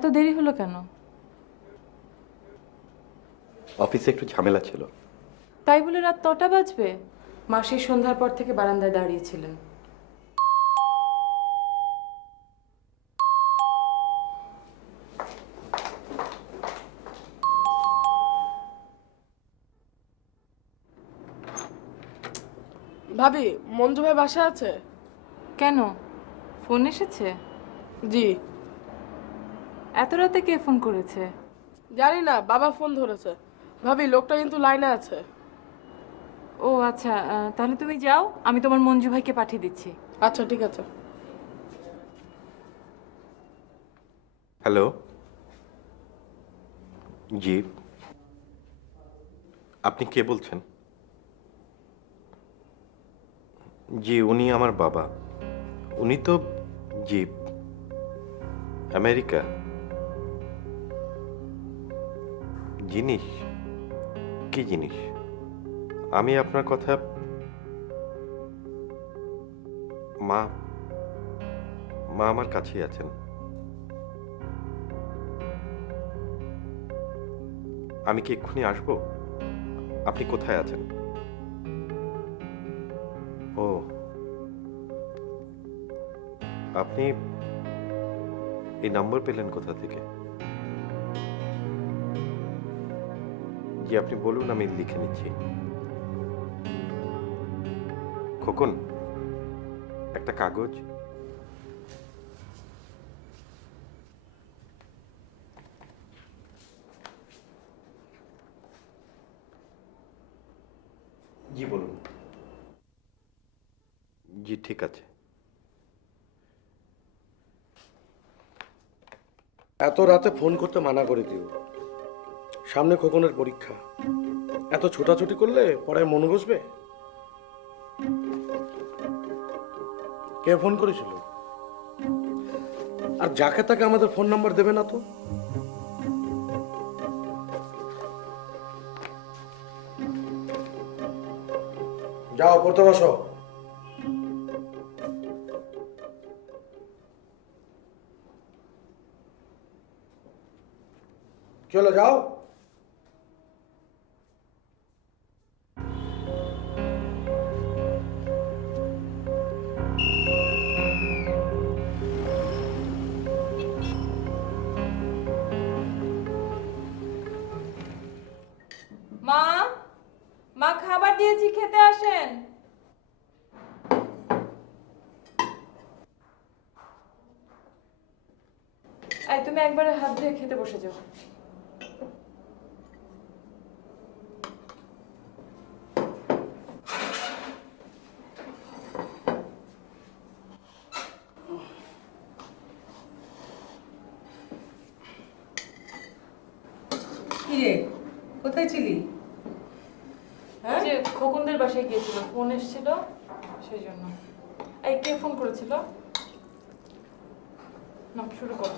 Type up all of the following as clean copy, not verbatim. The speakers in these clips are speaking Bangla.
এত দেরি হলো কেন? অফিসে একটু ঝামেলা ছিল। তাই বলে রাত 9টা বাজবে? মা সেই সন্ধ্যার পর থেকে বারান্দায় দাঁড়িয়েছিলেন। ভাবি, মঞ্জু ভাই বাসা আছে? কেন, ফোন এসেছে? জি। এত রাতে কে ফোন করেছে? জানি না, বাবা ফোন ধরেছে। ভাবি, লোকটা কিন্তু লাইনে আছে। ও আচ্ছা, তাহলে তুমি যাও, আমি তোমার মঞ্জু ভাইকে পাঠিয়ে দিচ্ছি। আচ্ছা, ঠিক আছে। হ্যালো। জি, আপনি কে বলছেন? জি, উনি আমার বাবা। উনি তো জি আমেরিকা। জিনিস? কি জিনিস? আমি আপনার কথা মা মা আমার কাছেই আছেন। আমি কি এক্ষুনি আসবো? আপনি কোথায় আছেন? ও, আপনি এই নম্বর পেলেন কোথা থেকে? জি, আপনি বলুন, আমি লিখে নিচ্ছি। খোকন, একটা কাগজ। জি বলুন। জি ঠিক আছে। এত রাতে ফোন করতে মানা করে দিও। সামনে খোকনের পরীক্ষা। এত ছোটাছুটি করলে পড়ায় মনে বসবে? কে ফোন করেছিল? আর যাকে তাকে আমাদের ফোন নাম্বার দেবে না তো। যাও পড়তে বসো। চলো যাও। মা, মা খাবার দিয়েছি, খেতে আসেন। এই তুমি একবারে হাত ধুয়ে খেতে বসে যাও। কিরে, কোথায় ছিলি? ওই যে খোকনদের বাসায় গিয়েছিল, ফোন এসেছিল সেই জন্য। এই কে ফোন করেছিল? না, শুরু করো।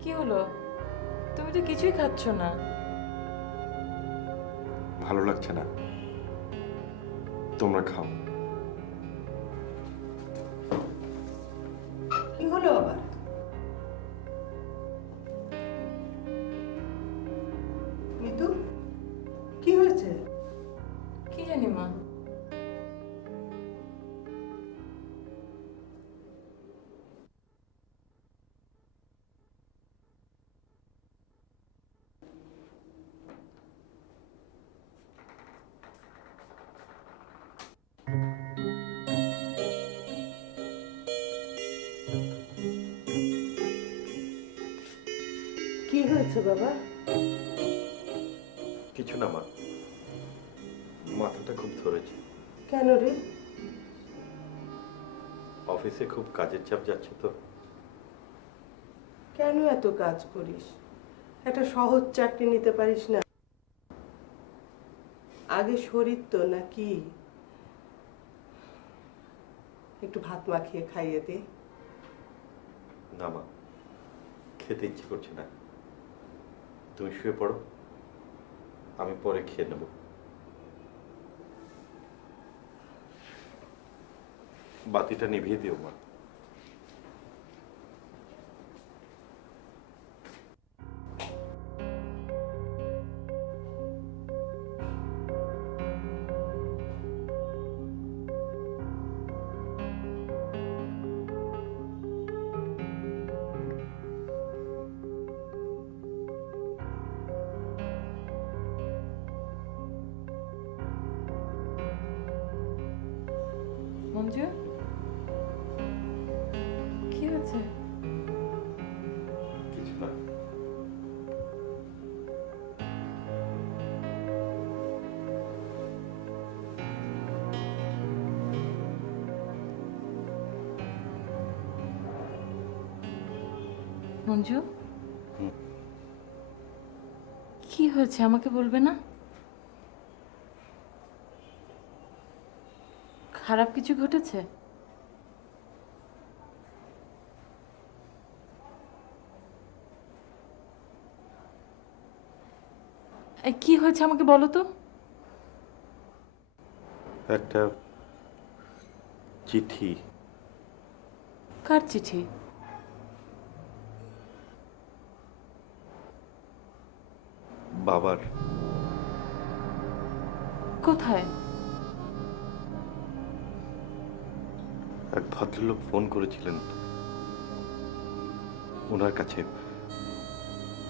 কি হলো? তুমি তো কিছুই খাচ্ছ না। ভালো লাগছে না, তোমরা খাও। কি হলো আবার? মিতু, কি হয়েছে? কি জানি মা। কি হয়েছে বাবা? কিছু না মা, মাথাটা খুব ধরেছে। কেন রে? অফিসে খুব কাজের চাপ যাচ্ছে তো। কেন এত কাজ করিস? একটা সহজ চাকরি নিতে পারিস না? আগে শরীর তো নাকি? একটু ভাত মাখিয়ে খাইয়ে দে। না মা, খেতে ইচ্ছে করছে না। তুমি শুয়ে পড়ো, আমি পরে খেয়ে নেব। বাতিটা নিভিয়ে দিও মা। মঞ্জু, কি হয়েছে? কিছু না। মঞ্জু, কি হয়েছে আমাকে বলবে না? খারাপ কিছু ঘটেছে? এই কি হয়েছে আমাকে বলো তো। একটা চিঠি। কার চিঠি? বাবার। কোথায়? এক ভদ্রলোক ফোন করেছিলেন, ওনার কাছে।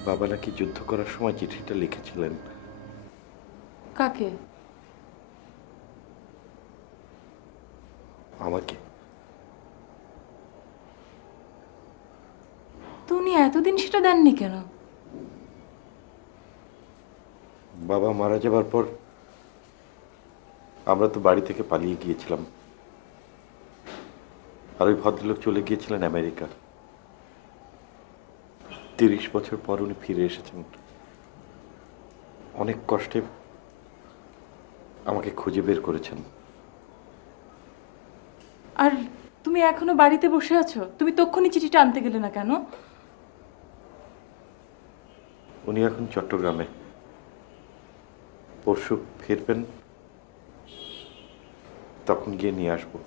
বাবা নাকি যুদ্ধ করার সময় চিঠিটা লিখেছিলেন। কাকে? আমাকে। তো উনি এতদিন সেটা দেননি কেন? বাবা মারা যাবার পর আমরা তো বাড়ি থেকে পালিয়ে গিয়েছিলাম, আর ওই ভদ্রলোক চলে গিয়েছিলেন আমেরিকা। 30 বছর পর উনি ফিরে এসেছেন। অনেক কষ্টে আমাকে খুঁজে বের করেছেন। আর তুমি এখনো বাড়িতে বসে আছো? তুমি তক্ষুনি চিঠিটা আনতে গেলে না কেন? উনি এখন চট্টগ্রামে, পরশু ফিরবেন, তখন গিয়ে নিয়ে আসবো।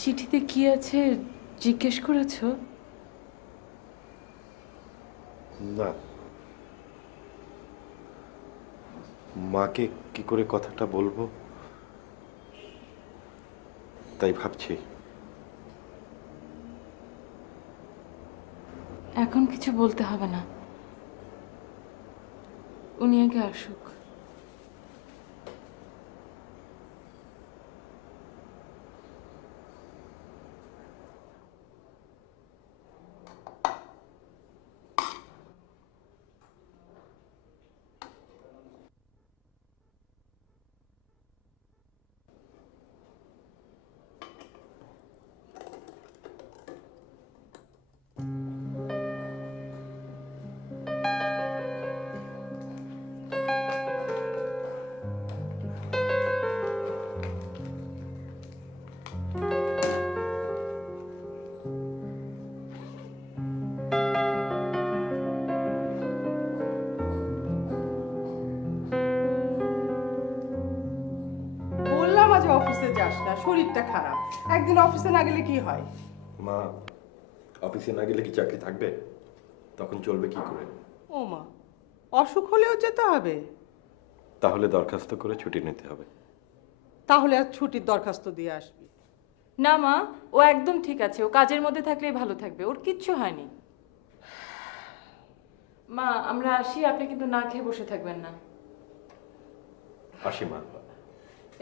চিঠিতে কি আছে জিজ্ঞেস করেছো? না, মাকে কি করে কথাটা বলবো তাই ভাবছি। এখন কিছু বলতে হবে না, উনি আগে আসুক। বললাম আজ অফিসে যাস না, শরীরটা খারাপ। একদিন অফিসে না গেলে কি হয়? মা, অফিসে না গেলে কি চাকরি থাকবে? তখন চলবে কি করে? ও মা, অসুখ হলেও যেতে হবে? তাহলে দরখাস্ত করে ছুটি নিতে হবে। তাহলে আর ছুটির দরখাস্ত দিয়ে আসবি? না মা, ও একদম ঠিক আছে। ও কাজের মধ্যে থাকলেই ভালো থাকবে, ওর কিচ্ছু হয়নি। মা, আমরা আসি, আপনি কিন্তু না খেয়ে বসে থাকবেন না। আসি মা।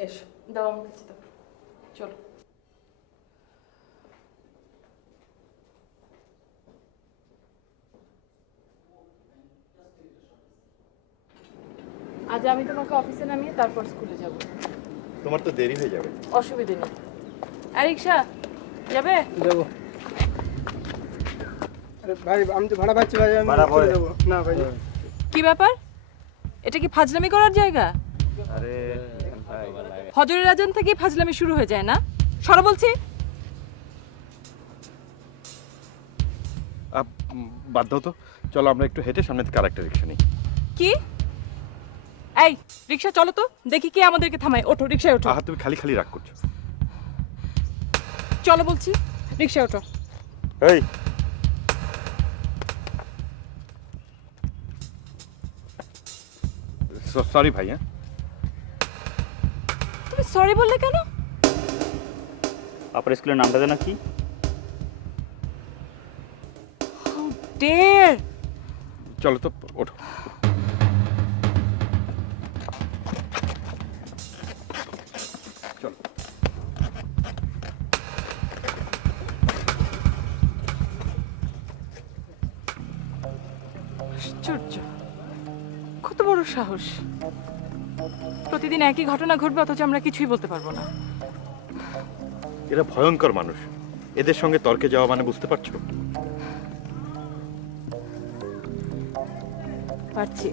এসো। দাও আমার কাছে দাও। চলো। আজ আমি তোমাকে অফিসে নামিয়ে তারপর স্কুলে যাব। তোমার তো দেরি হয়ে যাবে। অসুবিধে নেই। আর রিক্সা যাবে? যাবো। আরে ভাই, আমি তো ভাড়া পাচ্ছি ভাই, আমি চলে যাবো। না ভাই। কি ব্যাপার? এটা কি ফাজলামি করার জায়গা? আরে ফজরের আজান থেকেই ফাজলামি শুরু হয়ে যায় না? সরো বলছি। বাধ্য তো, চলো আমরা একটু হেঁটে সামনে থেকে আরেকটা রিক্সা নিই। কি এই রিকশা চলো তো, দেখি কে আমাদেরকে থামায়। ওঠো, রিকশায় ওঠো। আহা, তুমি খালি খালি রাগ করছো। চলো বলছি, রিকশায় ওঠো। এই সরি ভাই। হ্যাঁ, তুমি সরি বললে কেন? আপনার স্কুলের নামটা যেন কি? ডের। চলো তো, ওঠো। চলো। আশ্চর্য, কত বড় সাহস! প্রতিদিন একই ঘটনা ঘটবে, অথচ আমরা কিছুই বলতে পারবো না। এরা ভয়ঙ্কর মানুষ, এদের সঙ্গে তর্কে যাওয়া মানে বুঝতে পারছো? পারছি।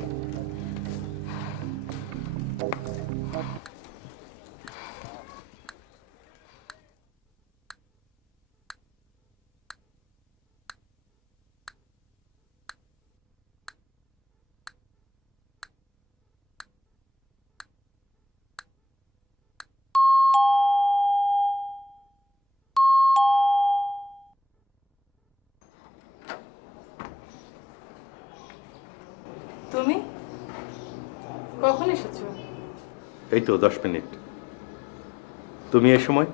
তুমি কখন এসেছো? এই তো 10 মিনিট। তুমি এই সময়?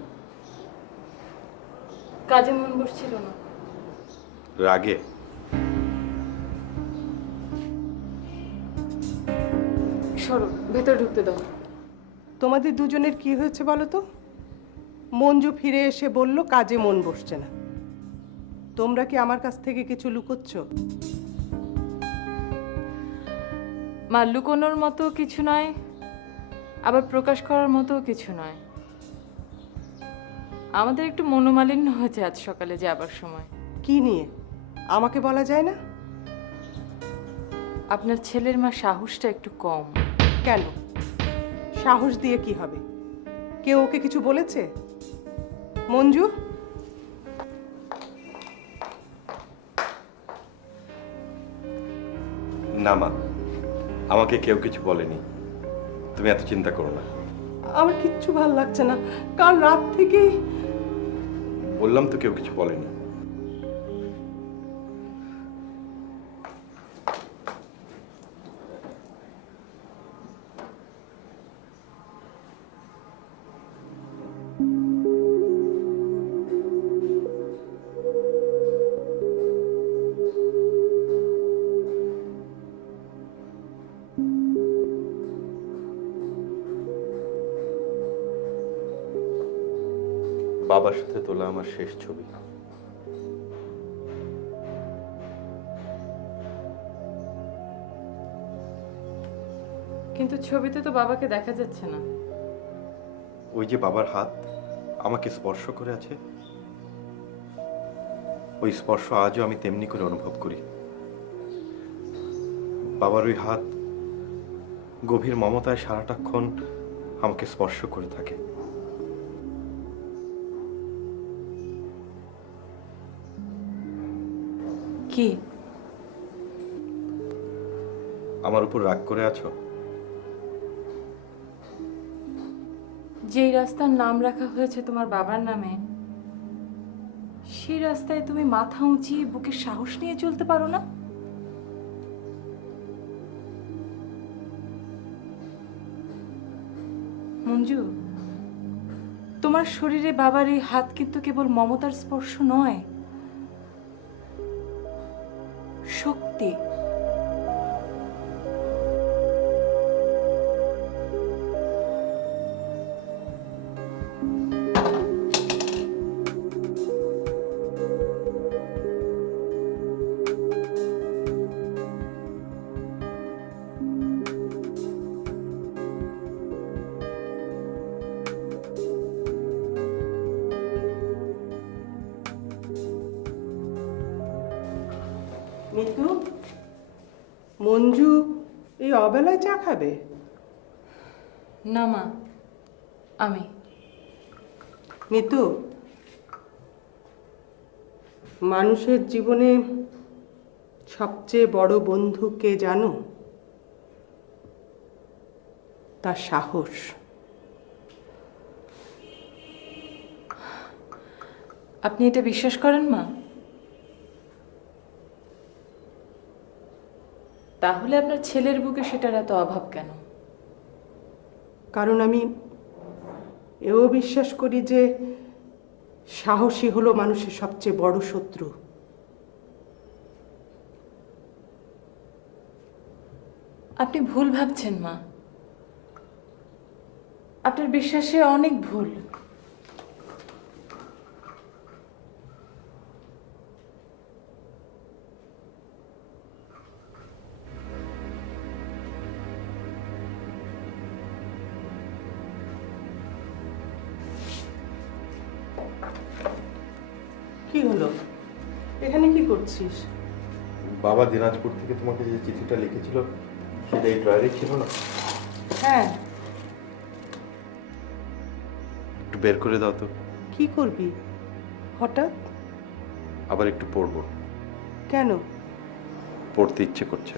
কাজে মন বসছিল না। রাগে? সরো, ভেতর ঢুকতে দাও। তোমাদের দুজনের কি হয়েছে বলো তো? মঞ্জু ফিরে এসে বলল কাজে মন বসছে না। তোমরা কি আমার কাছ থেকে কিছু লুকোচ্ছ? মা, লুকোনোর মতো কিছু নয়, আবার প্রকাশ করার মতো কিছু নয়। আমাদের একটু মনোমালিন্য হয়েছে আজ সকালে যাবার সময়। কি নিয়ে আমাকে বলা যায় না? আপনার ছেলের মা সাহসটা একটু কম। কেন? সাহস দিয়ে কি হবে? কেউ ওকে কিছু বলেছে? মঞ্জু, না মা, আমাকে কেউ কিছু বলেনি, তুমি এত চিন্তা করো না। আমার কিচ্ছু ভাল লাগছে না। কাল রাত থেকেই বললাম তো কেউ কিছু বলেনি। বাবার সাথে তোলা আমার শেষ ছবি। কিন্তু ছবিতে তো বাবাকে দেখা যাচ্ছে না। ওই যে বাবার হাত আমাকে স্পর্শ করে আছে, ওই স্পর্শ আজও আমি তেমনি করে অনুভব করি। বাবার ওই হাত গভীর মমতায় সারাটাক্ষণ আমাকে স্পর্শ করে থাকে। কি? আমার উপর রাগ করে আছো? যেই রাস্তার নাম রাখা হয়েছে তোমার বাবার নামে, সেই রাস্তায় তুমি মাথা উঁচিয়ে বুকের সাহস নিয়ে চলতে পারো না? মঞ্জু, তোমার শরীরে বাবার এই হাত কিন্তু কেবল মমতার স্পর্শ নয়, শক্তি। মিতু, মঞ্জু এই অবেলায় চা খাবে? না মা, আমি। মিতু, মানুষের জীবনে সবচেয়ে বড় বন্ধু কে জানো? তার সাহস। আপনি এটা বিশ্বাস করেন মা? তাহলে আপনার ছেলের বুকে সেটার এত অভাব কেন? কারণ আমি এও বিশ্বাস করি যে সাহসী হলো মানুষের সবচেয়ে বড় শত্রু। আপনি ভুল ভাবছেন মা, আপনার বিশ্বাসে অনেক ভুল। কি হলো, এখানে কি করছিস? বাবা দিনাজপুর থেকে তোমাকে যে চিঠিটা লিখেছিল সেটা এই ড্রয়ারে ছিল না? হ্যাঁ। একটু বের করে দাও তো। কি করবি হঠাৎ? আবার একটু পড়বো। কেন? পড়তে ইচ্ছে করছে।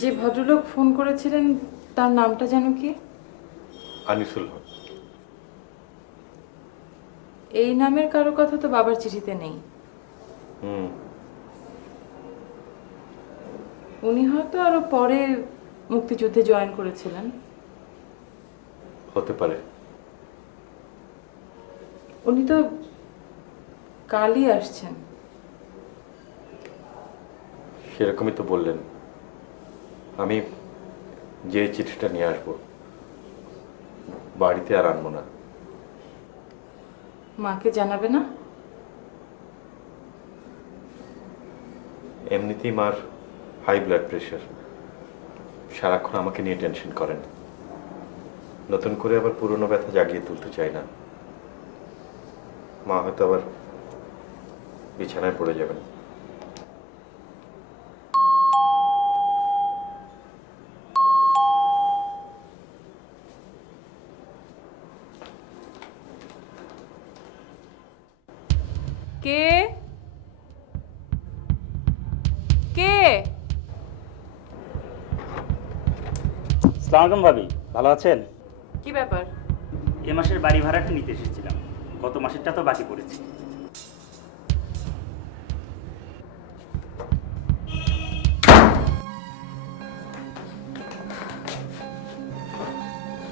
যে ভদ্রলোক ফোন করেছিলেন তার নামটা যেন কি? আনিসুল হক। এই নামের কারো কথা তো বাবার চিঠিতে নেই। উনি হয়তো আরো পরে মুক্তিযুদ্ধে জয়েন করেছিলেন। হতে পারে। উনি তো কালই আসছেন। সেরকমই তো বললেন। আমি যে চিঠিটা নিয়ে আসবো, বাড়িতে আর আনবো না। মাকে জানাবে না? এমনিতেই মার হাই ব্লাড প্রেশার, সারাক্ষণ আমাকে নিয়ে টেনশন করেন। নতুন করে আবার পুরনো ব্যথা জাগিয়ে তুলতে চাই না। মা হয়তো আবার বিছানায় পড়ে যাবেন। কে কে? আসসালামু আলাইকুম ভাবি, ভালো আছেন? কি ব্যাপার? এ মাসের বাড়ি ভাড়াটা নিতে এসেছিলাম, গত মাসেরটা তো বাকি পড়েছে।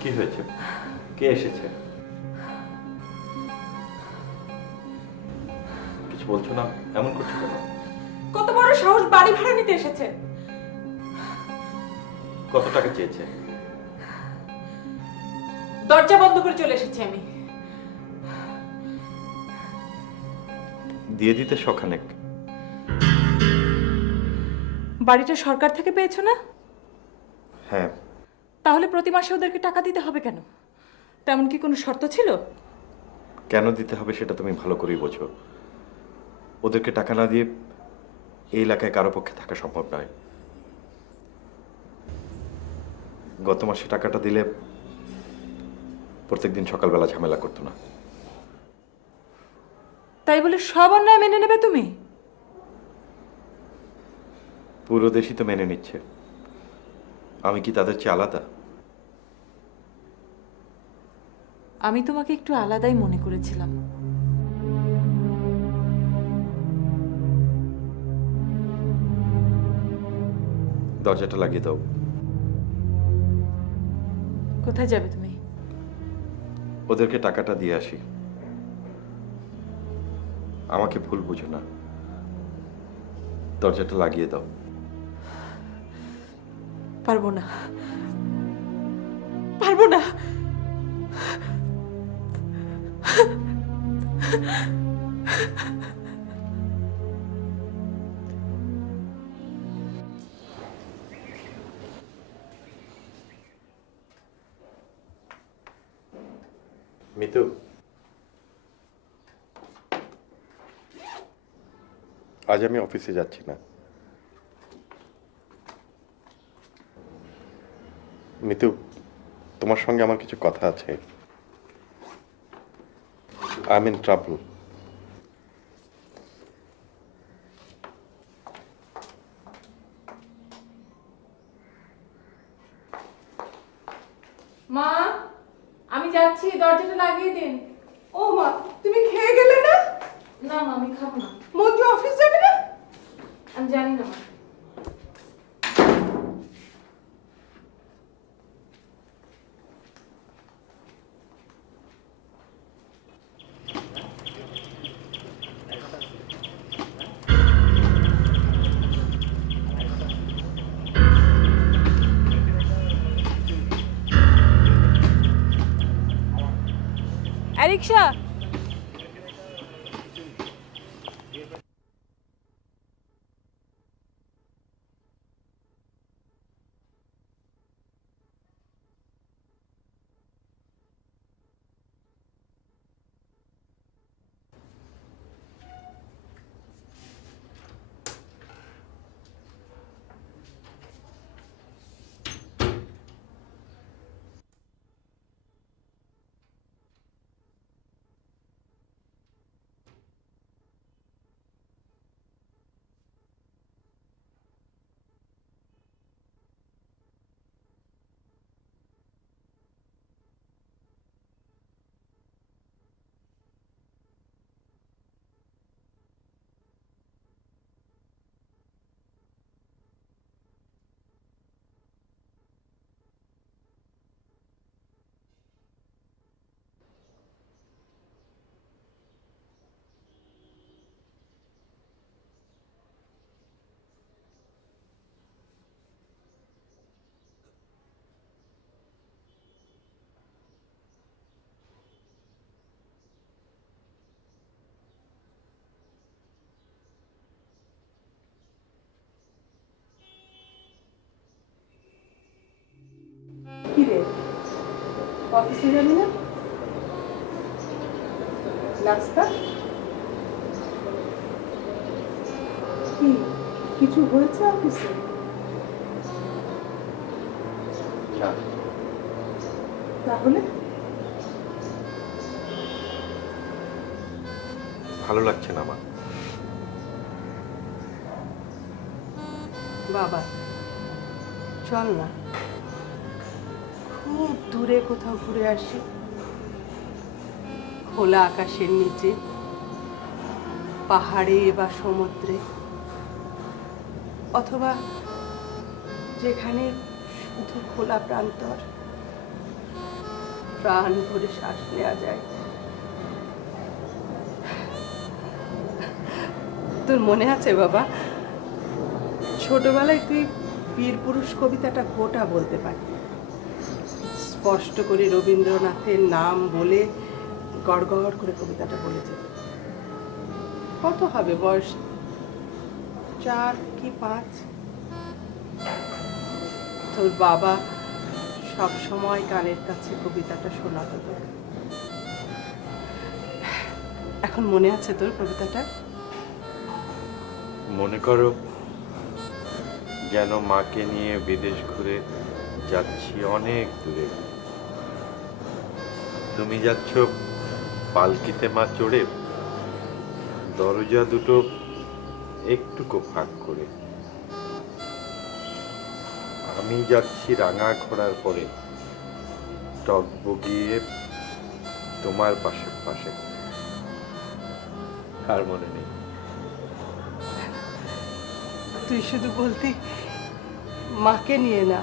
কি হয়েছে? কে এসেছে? কিছু বলছো না, এমন করছো কেন? কত বড় সাহস, বাড়ি ভাড়া নিতে এসেছে? কত টাকা চেয়েছে? দরজা বন্ধ করে চলে এসেছি আমি। দিয়ে দিতে শখানেক। বাড়িটা সরকার থেকে পেয়েছো না? হ্যাঁ। তাহলে প্রতি মাসে ওদেরকে টাকা দিতে হবে কেন? তেমন কি কোনো শর্ত ছিল? কেন দিতে হবে সেটা তুমি ভালো করেই বোঝো। ওদেরকে টাকা না দিয়ে এই এলাকায় কারো পক্ষে থাকা সম্ভব নয়। গত মাসে টাকাটা দিলে প্রত্যেকদিন সকালবেলা ঝামেলা করতো না। তাই বলে সব অন্যায় মেনে নেবে তুমি? পুরো দেশই তো মেনে নিচ্ছে, আমি কি তাদের চেয়ে আলাদা? আমি তোমাকে একটু আলাদাই মনে করেছিলাম। দরজাটা লাগিয়ে দাও। কোথায় যাবে তুমি? ওদেরকে টাকাটা দিয়ে আসি। আমাকে ভুল বুঝো না, দরজাটা লাগিয়ে দাও। পারবো না, পারবো না। মিতু, আজ আমি অফিসে যাচ্ছি না। মিতু, তোমার সঙ্গে আমার কিছু কথা আছে। I am in trouble. মা, আমি যাচ্ছি, দরজাটা লাগিয়ে দিন। ও মা, তুমি খেয়ে গেলে না? না মা, আমি খাবো না। মঞ্জু অফিস যাবে না? আমি জানি না মা। রিক্সা, কি রে, অফিসে যাবি না? নাস্তা কি কিছু হয়েছে অফিসে? না, তাহলে ভালো লাগছে না আমার। বাবা চল না, খুব দূরে কোথাও ঘুরে আসি, খোলা আকাশের নিচে, পাহাড়ে বা সমুদ্রে, অথবা যেখানে শুধু খোলা প্রান্তর, প্রাণ ভরে শ্বাস নেওয়া যায়। তোর মনে আছে বাবা, ছোটবেলায় তুই বীর পুরুষ কবিতাটা গোটা বলতে পারতি, স্পষ্ট করে রবীন্দ্রনাথের নাম বলে গড়গড় করে কবিতাটা বলে যেত। কত হবে বয়স, 4 কি 5? তোর বাবা সব সময় কানের কাছে কবিতাটা শোনাতো তোর। এখন মনে আছে তোর কবিতাটা? মনে করো যেন মাকে নিয়ে বিদেশ ঘুরে যাচ্ছি অনেক দূরে, তুমি যাচ্ছ পালকিতে মা চড়ে, দরজা দুটো একটুকু ফাঁক করে, আমি যাচ্ছি রাঙা ঘোড়ার পরে, টক বগিয়ে তোমার পাশে পাশে। আর মনে নেই? তুই শুধু বলতি মাকে নিয়ে না,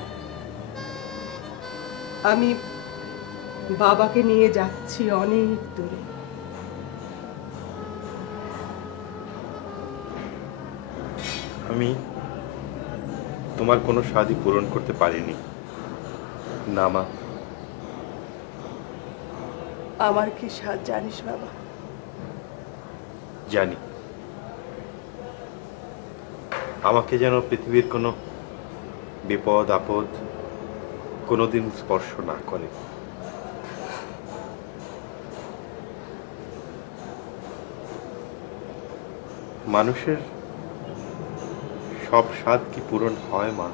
আমি বাবাকে নিয়ে যাচ্ছি অনেক দূরে। আমি তোমার কোনো স্বাদই পূরণ করতে পারিনি না মা। আমার কি স্বাদ জানিস বাবা? জানি, আমাকে যেন পৃথিবীর কোনো বিপদ আপদ কোনোদিন স্পর্শ না করে। মানুষের সব স্বাদ কি পূরণ হয় মা?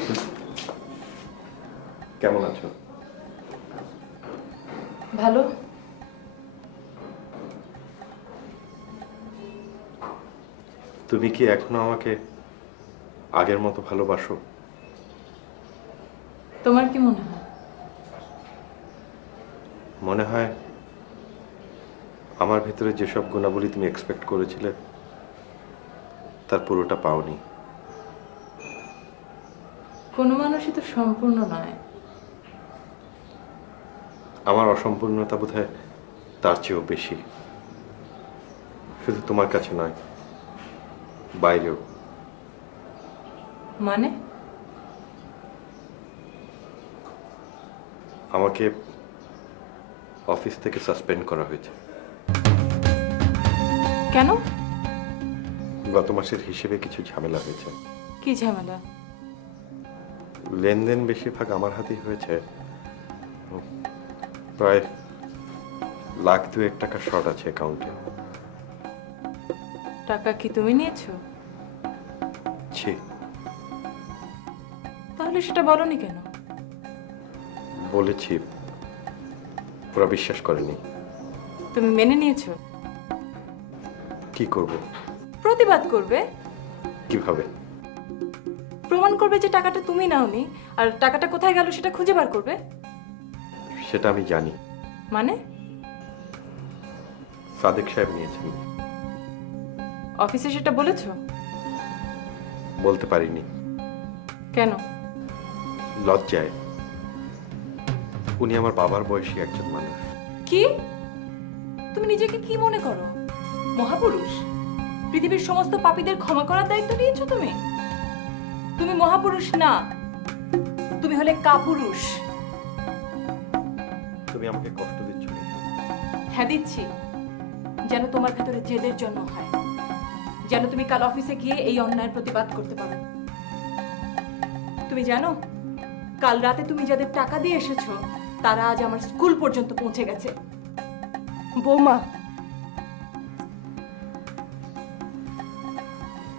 মিতু, কেমন আছো? ভালো। তুমি কি এখনো আমাকে আগের মতো ভালোবাসো? তোমার কি মনে হয়? মনে হয় আমার ভেতরে যেসব গুণাবলী তুমি এক্সপেক্ট করেছিলে তার পুরোটা পাওনি। কোনো মানুষই তো সম্পূর্ণ নয়। আমার অসম্পূর্ণতা বোধহয় তার চেয়েও বেশি, শুধু তোমার কাছে নয়, বাইরেও। মানে? আমাকে অফিস থেকে সাসপেন্ড করা হয়েছে। কেন? গত মাসের হিসেবে কিছু ঝামেলা হয়েছে। কি ঝামেলা? লেনদেন বেশিরভাগ আমার হাতেই হয়েছে। প্রায় $1,02,000 শর্ট আছে অ্যাকাউন্টে। টাকা কি তুমি নিয়েছো? ছি, তাহলে সেটা বলনি কেন? বলেছি, ওরা বিশ্বাস করেনি। তুমি মেনে নিয়েছো? কি করব? প্রতিবাদ করবে। কিভাবে? প্রমাণ করবে যে টাকাটা তুমি নাওনি, আর টাকাটা কোথায় গেল সেটা খুঁজে বার করবে। সেটা আমি জানি। মানে? সাদেক সাহেব নিয়েছেন। অফিসে সেটা বলেছো? বলতে পারিনি। কেন? লজ্জায়। উনি আমার বাবার বয়সী একজন মানুষ। কি? তুমি নিজেকে কি মনে করো? মহাপুরুষ? পৃথিবীর সমস্ত পাপীদের ক্ষমা করার দায়িত্ব নিয়েছো তুমি? তুমি মহাপুরুষ না, তুমি হলে কাপুরুষ। তুমি আমাকে কষ্ট দিচ্ছ। হ্যাঁ দিচ্ছি, যেন তোমার ভেতরে জেদের জন্য হয়, যেন তুমি কাল অফিসে গিয়ে এই অন্যায়ের প্রতিবাদ করতে পারো। তুমি জানো, কাল রাতে তুমি যাদের টাকা দিয়ে এসেছো তারা আজ আমার স্কুল পর্যন্ত পৌঁছে গেছে। বৌমা,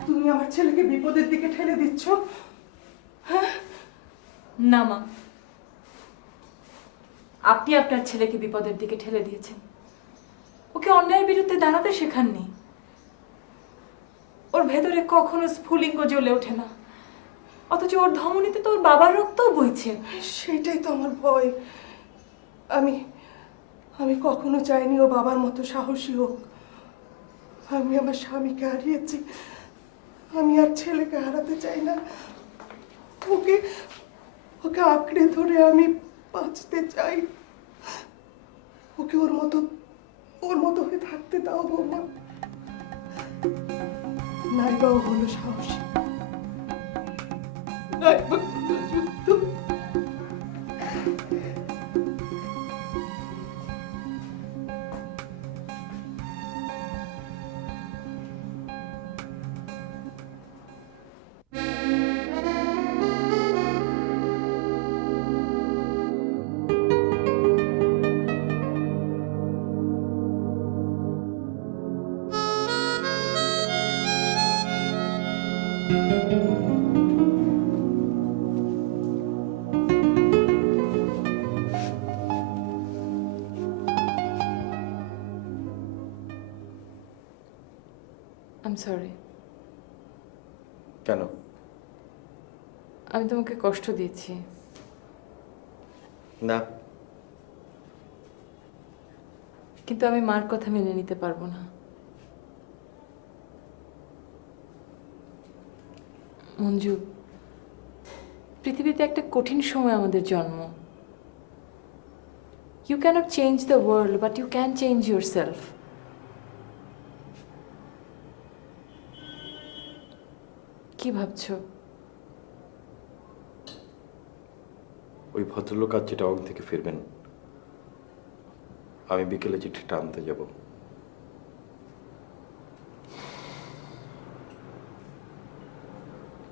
তুমি আমার ছেলেকে বিপদের দিকে ঠেলে দিচ্ছ। না মা, আপনি আপনার ছেলেকে বিপদের দিকে ঠেলে দিয়েছেন। ওকে অন্যায়ের বিরুদ্ধে দাঁড়াতে শেখাননি। ওর ভেতরে কখনো স্ফুলিঙ্গ জ্বলে ওঠে না, অথচ ওর ধমনীতে তো ওর বাবার রক্তও বইছে। সেটাই তো আমার ভয়। আমি আমি কখনো চাইনি ও বাবার মতো সাহসী হোক। আমি আমার স্বামীকে হারিয়েছি, আমি আর ছেলেকে হারাতে চাই না। ওকে ওকে আঁকড়ে ধরে আমি বাঁচতে চাই। ওকে ওর মতো হয়ে থাকতে দাও বৌমা। নাইবা ও হলো সাহসী, নাইবা হলো যুদ্ধ। I am sorry. কেন? আমি তোমাকে কষ্ট দিয়েছি। না, কিন্তু আমি মার কথা মেনে নিতে পারবো না। মঞ্জু, পৃথিবীতে একটা কঠিন সময় আমাদের জন্ম। You can't change the world, but you can change yourself. কি ভাবছো? ওই ভদ্রলোক আজ যেটা অঙ্গ থেকে ফিরবেন, আমি বিকেলে চিঠিটা আনতে যাব।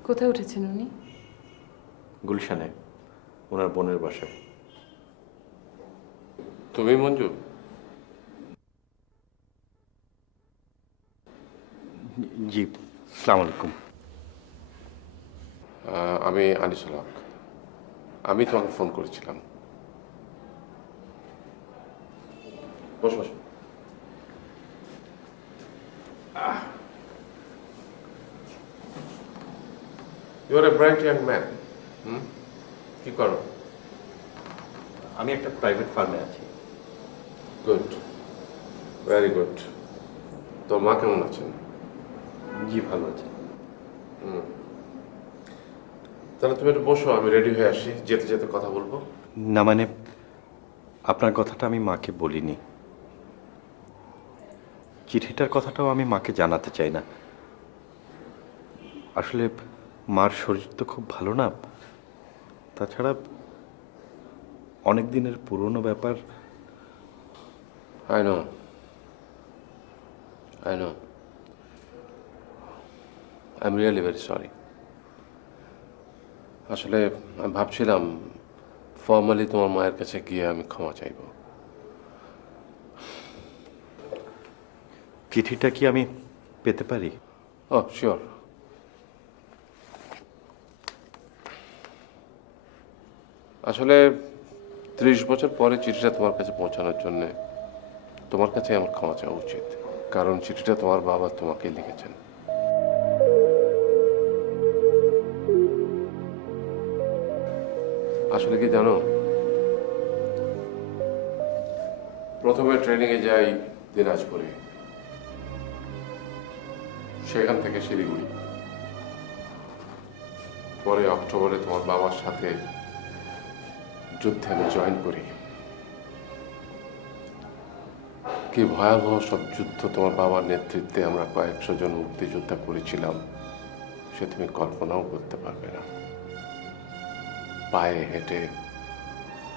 কোথায় উঠেছেন উনি? গুলশানে, ওনার বোনের বাসায়। তুমি মঞ্জু? জি, আসসালামু আলাইকুম। আমি আনিসুল হক। আমি তোমাকে ফোন করেছিলাম। বসো বসো। You are a bright young man. কি করো? আমি একটা প্রাইভেট ফার্মে আছি। Good, very good. তোর মা কেমন আছেন? জি, ভালো আছে। তাহলে তুমি একটু বসো, আমি রেডি হয়ে আসি, যেতে যেতে কথা বলবো। না মানে, আপনার কথাটা আমি মাকে বলিনি। চিঠিটার কথাটাও আমি মাকে জানাতে চাই না। আসলে মার শরীর তো খুব ভালো না। তাছাড়া অনেক দিনের পুরনো ব্যাপার। I know, I know. I am really very sorry. আসলে আমি ভাবছিলাম ফর্মালি তোমার মায়ের কাছে গিয়ে আমি ক্ষমা চাইব। চিঠিটা কি আমি পেতে পারি? ও শিওর। আসলে 30 বছর পরে চিঠিটা তোমার কাছে পৌঁছানোর জন্য তোমার কাছে আমার ক্ষমা চাওয়া উচিত, কারণ চিঠিটা তোমার বাবা তোমাকে লিখেছেন। আসলে কি জানো, প্রথমে ট্রেনিংয়ে যাই দিনাজপুরে, সেখান থেকে শিলিগুড়ি, পরে অক্টোবরে তোমার বাবার সাথে যুদ্ধে আমি জয়েন করি। কি ভয়াবহ সব যুদ্ধ তোমার বাবার নেতৃত্বে আমরা কয়েকশো জন মুক্তিযোদ্ধা করেছিলাম, সে তুমি কল্পনাও করতে পারবে না। পায়ে হেঁটে,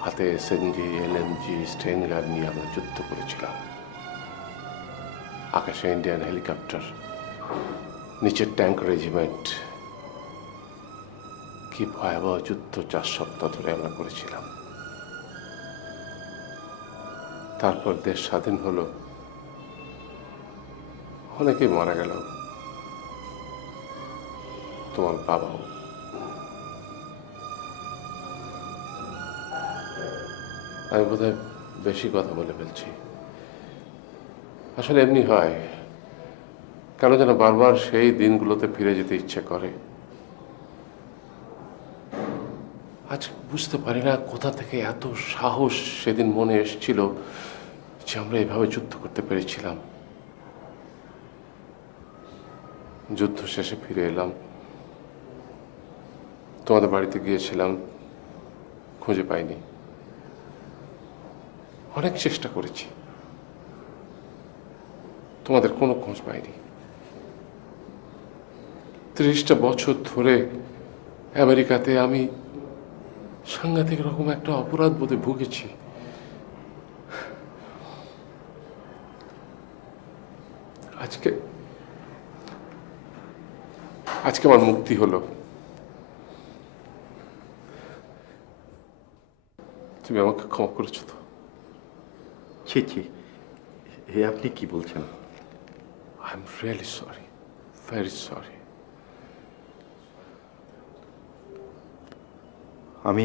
হাতে এসএনজি, এলএমজি, স্ট্রেঞ্জার নিয়ে আমরা যুদ্ধ করেছিলাম। আকাশে ইন্ডিয়ান হেলিকপ্টার, নিচের ট্যাঙ্ক রেজিমেন্ট। কি ভয়াবহ যুদ্ধ 4 সপ্তাহ ধরে আমরা করেছিলাম। তারপর দেশ স্বাধীন হলো, অনেকেই মারা গেল, তোমার বাবাও। আমি বোধহয় বেশি কথা বলে ফেলছি। আসলে এমনি হয়, কেন যেন বারবার সেই দিনগুলোতে ফিরে যেতে ইচ্ছে করে। আজ বুঝতে পারি না কোথা থেকে এত সাহস সেদিন মনে এসেছিল যে আমরা এভাবে যুদ্ধ করতে পেরেছিলাম। যুদ্ধ শেষে ফিরে এলাম, তোমাদের বাড়িতে গিয়েছিলাম, খুঁজে পাইনি। অনেক চেষ্টা করেছি, তোমাদের কোনো খোঁজ পাইনি। 30টা বছর ধরে আমেরিকাতে আমি সাংঘাতিক রকম একটা অপরাধ বোধে ভুগেছি। আজকে আজকে আমার মুক্তি হলো। তুমি আমাকে ক্ষমা করেছো তো? ছি ছি, এ আপনি কি বলছেন? I am really sorry, very sorry. আমি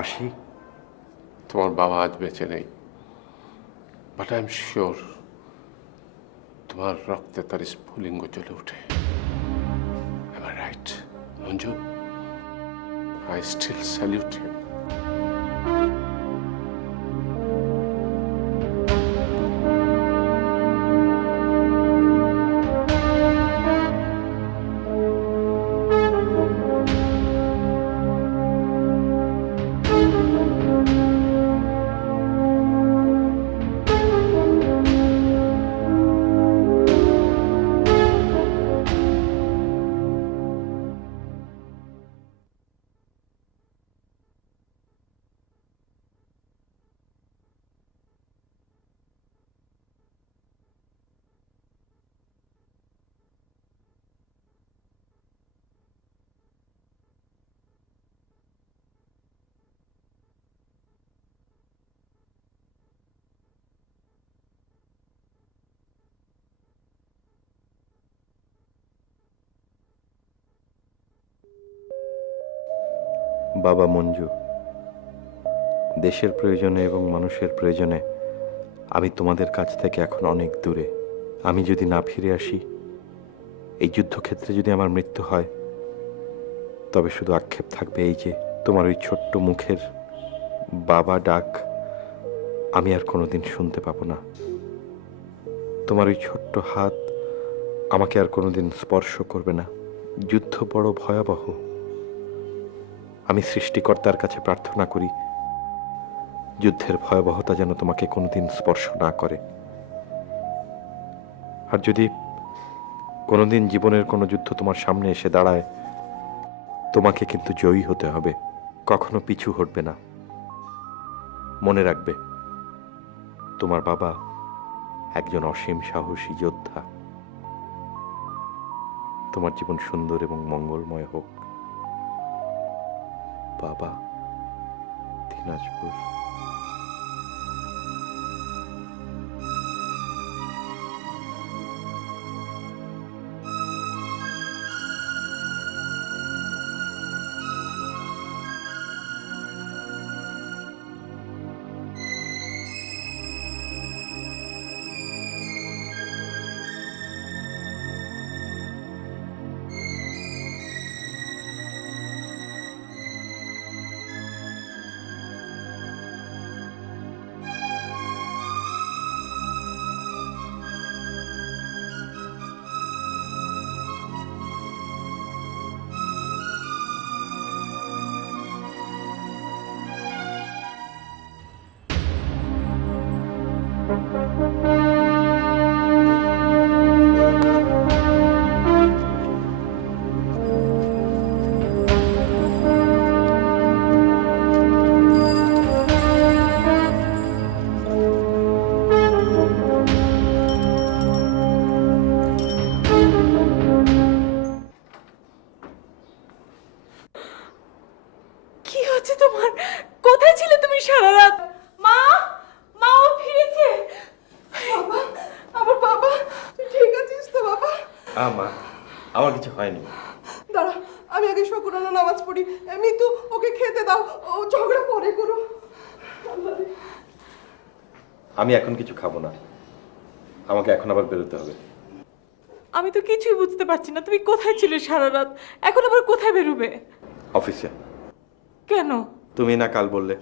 আসি। তোমার বাবা আজ বেঁচে নেই, বাট আই এম শিওর তোমার রক্তে তার স্ফুলিঙ্গ জ্বলে ওঠে। Am I right, Manju? I still salute him. বাবা মঞ্জু, দেশের প্রয়োজনে এবং মানুষের প্রয়োজনে আমি তোমাদের কাছ থেকে এখন অনেক দূরে। আমি যদি না ফিরে আসি, এই যুদ্ধক্ষেত্রে যদি আমার মৃত্যু হয়, তবে শুধু আক্ষেপ থাকবে এই যে তোমার ওই ছোট্ট মুখের বাবা ডাক আমি আর কোনোদিন শুনতে পাবো না। তোমার ওই ছোট্ট হাত আমাকে আর কোনোদিন স্পর্শ করবে না। যুদ্ধ বড় ভয়াবহ। আমি সৃষ্টিকর্তার কাছে প্রার্থনা করি যুদ্ধের ভয়াবহতা যেন তোমাকে কোনোদিন স্পর্শ না করে। আর যদি কোনোদিন জীবনের কোনো যুদ্ধ তোমার সামনে এসে দাঁড়ায়, তোমাকে কিন্তু জয়ী হতে হবে, কখনো পিছু হটবে না। মনে রাখবে, তোমার বাবা একজন অসীম সাহসী যোদ্ধা। তোমার জীবন সুন্দর এবং মঙ্গলময় হোক। বাবা, দিনাজপুর। কি হচ্ছে তোমার? কোথায় ছিলে তুমি সারা রাত? মা, মা, ও ফিরেছে। বাবা, আমার বাবা, তুই ঠিক আছিস তো বাবা? মা, আমার কিছু হয়নি। দাঁড়া, আমি আগে শুকরানা নামাজ পড়ি। মিতু, ওকে খেতে দাও, ও ঝগড়া পরে করো। আমি এখন কিছু খাবো না, আমাকে এখন আবার বেরোতে হবে। আমি তো কিছুই বুঝতে পারছি না, তুমি কোথায় ছিলে সারা রাত? এখন আবার কোথায় বেরোবে? অফিসে। কেন? তুমি না কাল বললে,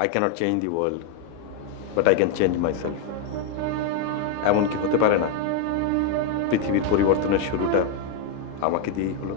I can't change the world, but I can change myself. এমন কি হতে পারে না পৃথিবীর পরিবর্তনের শুরুটা আমাকে দিয়েই হলো?